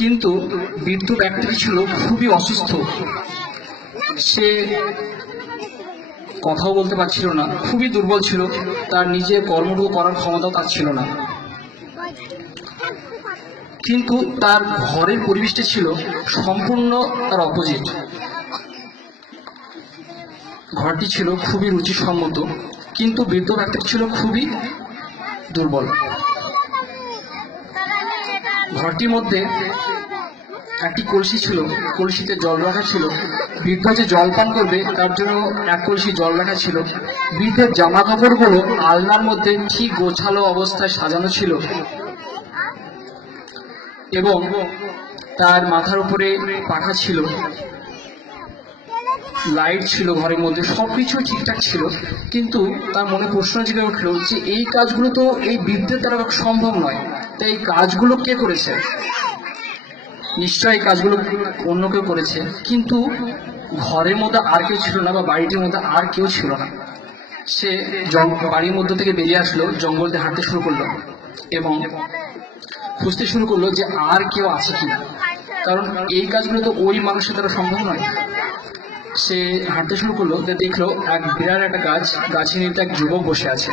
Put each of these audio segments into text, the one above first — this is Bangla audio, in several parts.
কিন্তু বৃদ্ধ ব্যক্তিটি ছিল খুবই অসুস্থ। সে কথাও বলতে পারছিল না, খুবই দুর্বল ছিল, তার নিজে কর্মটুকু করার ক্ষমতাও তার ছিল না। কিন্তু তার ঘরের পরিবেশটা ছিল সম্পূর্ণ তার অপোজিট। ঘরটি ছিল খুবই রুচিসম্মত, কিন্তু বৃদ্ধ ব্যক্তিটি ছিল খুবই দুর্বল। ঘরটির মধ্যে একটি কলসি ছিল, কলসিতে জল রাখা ছিল। বৃদ্ধ যে জল পান করবে তার জন্য এক কলসি জল রাখা ছিল। বৃদ্ধের জামা কাপড়গুলো আলনার মধ্যে ঠিক গোছালো অবস্থায় সাজানো ছিল এবং তার মাথার উপরে পাখা ছিল, লাইট ছিল ঘরের মধ্যে, সবকিছু ঠিকঠাক ছিল। কিন্তু তার মনে প্রশ্ন জেগে উঠলো যে এই কাজগুলো তো এই বৃদ্ধের দ্বারা সম্ভব নয়, তাই এই কাজগুলো কে করেছে? নিশ্চয়ই এই কাজগুলো অন্য কেউ করেছে। কিন্তু ঘরের মধ্যে আর কেউ ছিল না, বা বাড়িটির মধ্যে আর কেউ ছিল না। সে বাড়ির মধ্যে থেকে বেরিয়ে আসলো, জঙ্গল দিয়ে হাঁটতে শুরু করলো এবং খুঁজতে শুরু করলো যে আর কেউ আছে কিনা, কারণ এই কাজগুলো তো ওই মানুষের দ্বারা সম্ভব নয়। সে হাঁটতে শুরু করলো, দেখলো এক বিরাট একটা গাছের নিচে এক যুবক বসে আছে।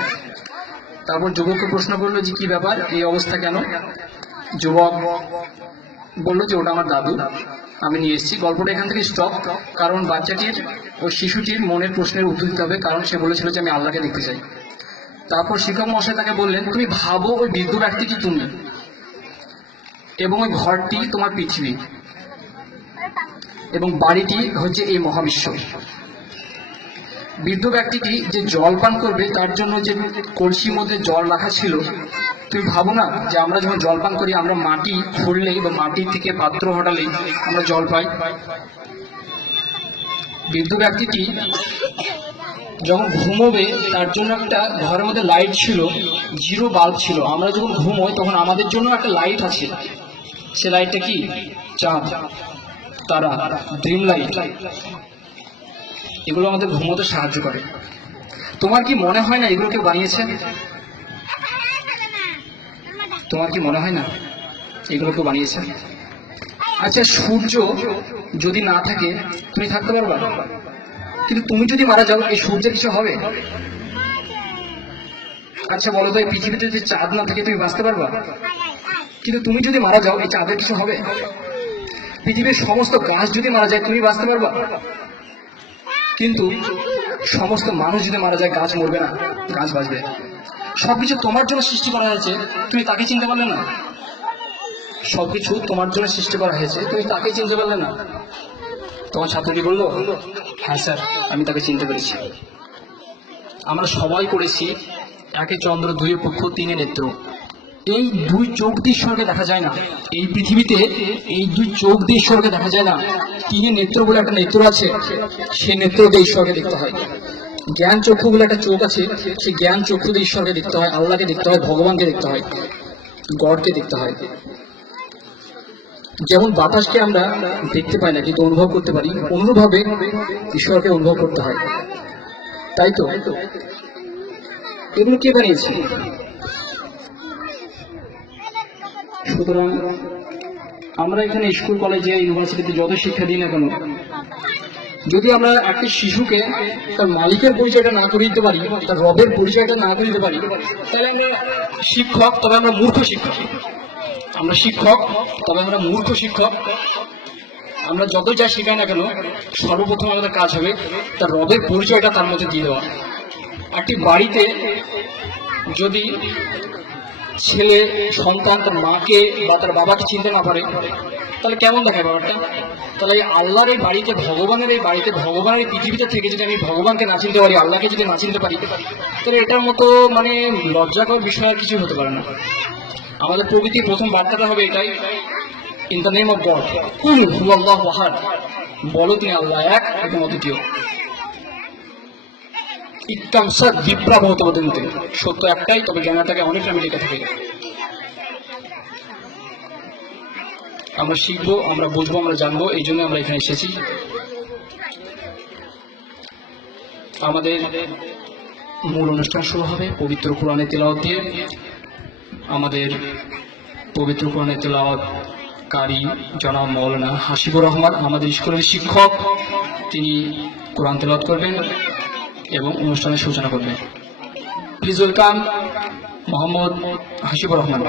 তারপর যুবককে প্রশ্ন করলো যে কি ব্যাপার, এই অবস্থা কেন? যুবক বললো যে ওটা আমার দাদু, আমি নিয়ে এসেছি। গল্পটা এখান থেকে স্টপ, কারণ বাচ্চাটির ও শিশুটির মনের প্রশ্নের উত্তর দিতে হবে, কারণ সে বলেছিল যে আমি আল্লাহকে দেখতে চাই। তারপর শিক্ষক মশাই তাকে বললেন, তুমি ভাবো ওই বৃদ্ধ ব্যক্তিটি তুমি, এবং ওই ঘরটি তোমার পৃথিবী, এবং বাড়িটি হচ্ছে এই মহাবিশ্ব। বৃদ্ধ ব্যক্তিটি যে জল পান করবে তার জন্য যে কলসির মধ্যে জল রাখা ছিল, তুমি ভাবো না যে আমরা যখন জল পান করি, আমরা মাটি খুঁড়লেই বা মাটির থেকে পাত্র হটালেই আমরা জল পাই। বৃদ্ধ ব্যক্তিটি যখন ঘুমোবে তার জন্য একটা ঘরের মধ্যে লাইট ছিল, জিরো বাল্ব ছিল। আমরা যখন ঘুমোই তখন আমাদের জন্য একটা লাইট আছে, সে লাইটটা কি? চাঁদ, তারা, ড্রিম লাইট। এগুলো আমাদের ঘুমোতে সাহায্য করে। তোমার কি মনে হয় না এগুলো কেউ বানিয়েছে? তোমার কি মনে হয় না এগুলো কেউ বানিয়েছে? আচ্ছা, সূর্য যদি না থাকে তুমি থাকতে পারবা? কিন্তু তুমি যদি মারা যাও, এই সূর্যের কিছু হবে? আচ্ছা বলো তো, এই পৃথিবীতে যদি চাঁদ না থাকে তুমি বাঁচতে পারবা? কিন্তু তুমি যদি মারা যাও, এই চাঁদের কিছু হবে? পৃথিবীর সমস্ত গাছ যদি মারা যায়, তুমি বাঁচতে পারবা? কিন্তু সমস্ত মানুষ যদি মারা যায়, গাছ মরবে না, গাছ বাঁচবে। সবকিছু তোমার জন্য সৃষ্টি করা হয়েছে, তুমি তাকে চিনতে পারলে না? সবকিছু তোমার জন্য সৃষ্টি করা হয়েছে, তুমি তাকে চিনতে পারলে না? তোমার ছাত্রটি বললো, হ্যাঁ স্যার, আমি তাকে চিনতে পেরেছি। আমরা সবাই করেছি একে চন্দ্র, দুইয়ে পক্ষ, তিনে নেত্র। এই দুই চোখ দিয়ে ঈশ্বরকে দেখা যায় না। এই পৃথিবীতে এই দুই চোখ দিয়ে ঈশ্বরকে দেখা যায় না। তিনে নেত্র বলে একটা নেত্র আছে, সেই নেত্র দিয়ে ঈশ্বরকে দেখতে হয়। জ্ঞান চক্ষু বলে একটা চোখ আছে, সেই জ্ঞান চক্ষু দিয়ে ঈশ্বরকে দেখতে হয়, আল্লাহকে দেখতে হয়, ভগবানকে দেখতে হয়, গডকে দেখতে হয়। যেমন বাতাসকে আমরা দেখতে পাই না, কিন্তু অনুভব করতে পারি, অনুরূপভাবে ঈশ্বরকে অনুভব করতে হয়। তাই তো এগুলো কে বানিয়েছে? সুতরাং আমরা এখানে স্কুল, কলেজে, ইউনিভার্সিটিতে যত শিক্ষা দিই না কেন, যদি আমরা একটা শিশুকে তার মালিকের পরিচয়টা না করে দিতে পারি, তার রবের পরিচয়টা না করে দিতে পারি, তাহলে আমরা শিক্ষক, তবে আমরা মূর্খ শিক্ষক। আমরা শিক্ষক, তবে আমরা মূর্খ শিক্ষক। আমরা যত যা শেখাই না কেন, সর্বপ্রথম আমাদের কাজ হবে তার রবের পরিচয়টা তার মধ্যে দিয়ে দেওয়া। একটি বাড়িতে যদি ছেলে সন্তান তার মাকে বা তার বাবাকে চিনতে না পারে, তাহলে কেমন দেখায় ব্যাপারটা? তাহলে এই আল্লাহর এই বাড়িতে, ভগবানের এই বাড়িতে, ভগবানের এই পৃথিবীতে থেকে যদি আমি ভগবানকে না চিনতে পারি, আল্লাহকে যদি না চিনতে পারি, তাহলে এটার মতো লজ্জাকর বিষয় আর কিছু হতে পারে না। আমাদের প্রকৃতির প্রথম বার্তাটা হবে এটাই, in the name of God, কুল হুয়াল্লাহু আহাদ, বলো তিনি আল্লাহ এক এবং অদ্বিতীয়। ইত্তামসাদ বিপ্লব হতে বলতে, সত্য একটাই, তবে জ্ঞানটাকে অনেকটা আমি লেখা থাকে। আমরা শিখবো, আমরা বুঝবো, আমরা জানবো, এই জন্য আমরা এখানে এসেছি। আমাদের মূল অনুষ্ঠান শুরু হবে পবিত্র কোরআনের তিলাওয়াত দিয়ে। আমাদের পবিত্র কোরআনের তেলাওয়াতকারী জনাব মাওলানা হাসিবুর রহমান আমাদের স্কুলের শিক্ষক, তিনি কোরআন তেলাওয়াত করবেন এবং অনুষ্ঠানের সূচনা করবেন। Please welcome Mohammad Hasibur Rahman.